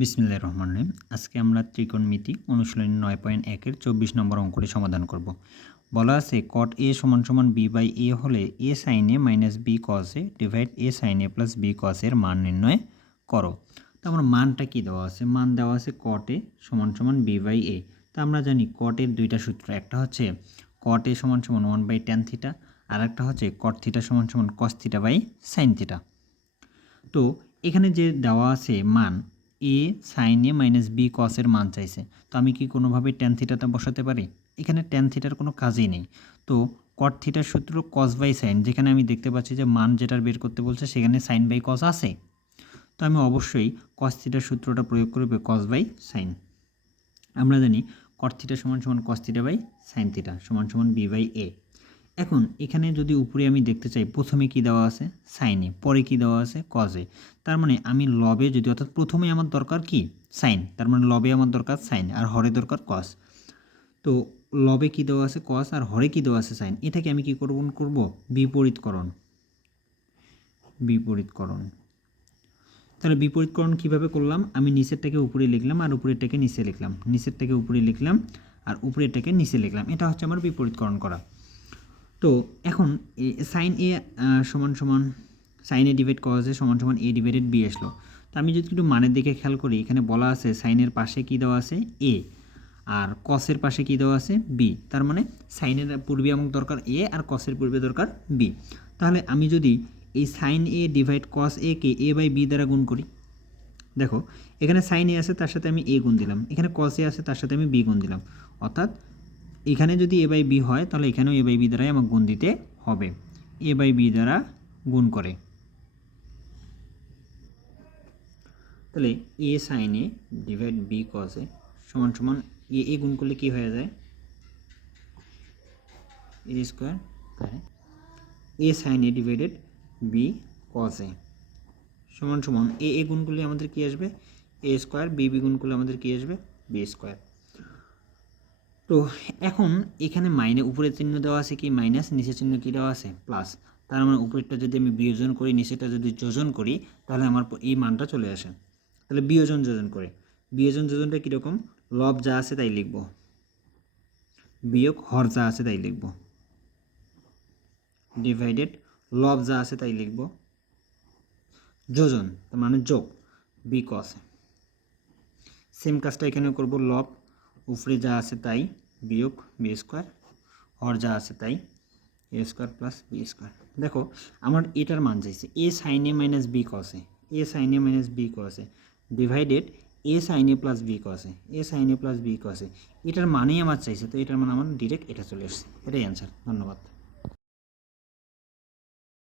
বিসমিল্লাহির রহমানির রহিম। আজকে আমরা ত্রিকোণমিতি অনুশীলনী 9.1 এর 24 নম্বর অঙ্কটি সমাধান করব। বলা আছে cot a = b/a হলে a sin a minus b cos a divide a sin a plus b cos a এর মান নির্ণয় করো। তো আমার মানটা কি দেওয়া আছে? মান দেওয়া আছে cot a = b/a। তো আমরা জানি cot এর দুইটা সূত্র, একটা হচ্ছে cot a = 1/tan θ, আর একটা হচ্ছে cot θ = cos θ by sin θ। তো এখানে যে দেওয়া আছে মান a sin a minus b cos এর মান চাইছে, তো আমি কি কোনোভাবে tan থিটাটা বসাতে পারি? এখানে tan থিটার কোনো কাজই নেই। তো cot থিটার সূত্র cos by sin, যেখানে আমি দেখতে পাচ্ছি যে মান যেটার বের করতে বলছে সেখানে sin by cos আছে, তো আমি অবশ্যই cos থিটার সূত্রটা প্রয়োগ করব cos by sin। আমরা জানি cot theta = cos theta by sin theta = b/a। এখন এখানে যদি উপরে আমি দেখতে চাই, প্রথমে কি দেওয়া আছে sin a, পরে কি দেওয়া আছে cos a। তার মানে আমি লবে যদি, অর্থাৎ প্রথমে আমার দরকার কি sin, তার মানে লবে আমার দরকার sin আর হরে দরকার cos। তো লবে কি দেওয়া আছে cos আর হরে কি দেওয়া আছে sin, এটাকে আমি কি করব বিপরীতকরণ। তাহলে বিপরীতকরণ কিভাবে করলাম? আমি নিচেরটাকে উপরে লিখলাম আর উপরেরটাকে নিচে লিখলাম, নিচেরটাকে উপরে লিখলাম আর উপরেরটাকে নিচে লিখলাম, এটা হচ্ছে আমার বিপরীতকরণ করা। তো এখন sin a sin a divide cos a = a divided b আসলো। তো আমি যদি একটু মানের দিকে খেয়াল করি, এখানে বলা আছে সাইনের পাশে কি দেওয়া আছে a আর cos-এর পাশে কি দেওয়া আছে b। তার মানে সাইনের পূর্বে আমার দরকার a আর cos-এর পূর্বে দরকার b। তাহলে আমি যদি এই sin a divide cos a K a/b দ্বারা গুণ করি, দেখো এখানে sin a আছে, তার সাথে আমি a গুণ দিলাম, এখানে cos a আছে, তার সাথে আমি b গুণ দিলাম, অর্থাৎ এখানে যদি a/b হয় তাহলে এখানেও a/b দ্বারাই আমাকে গুণ দিতে হবে, a/b দ্বারা গুণ করে। তাহলে a sin a divide b cos a a গুণ করলে কি হয়ে যায় a square, a sin a divided b cos a a গুণ করলে আমাদের কি আসবে a স্কয়ার, b গুণ করলে আমাদের কি আসবে b স্কয়ার। তো এখন এখানে মাইনে উপরের চিহ্ন দেওয়া আছে কি মাইনাস, নিচের চিহ্ন কি দেওয়া আছে প্লাস। তার মানে উপরেরটা যদি আমি বিয়োজন করি, নিচেরটা যদি যোজন করি, তাহলে আমার এই মানটা চলে আসে। তাহলে বিয়োজন যোজনটা কীরকম? লব যা আছে তাই লিখব, বিয়োগ হর যা আছে তাই লিখব, ডিভাইডেড লব যা আছে তাই লিখব, যোজন তার মানে যোগ b cos। সেম কাজটা এখানে করব, লব উপরে যা আছে তাই বিয়োগ b স্কয়ার, হর যা আছে তাই a square plus b square. দেখো আমার এটার মান চাইছে a sin a minus b cos a, a sin a minus b cos a divided a sin a plus b cos a, a sin a plus b cos a, এটার মানেই আমার চাইছে, তো এটার মান আমার ডিরেক্ট এটা চলে আসছে, এটাই অ্যান্সার। ধন্যবাদ।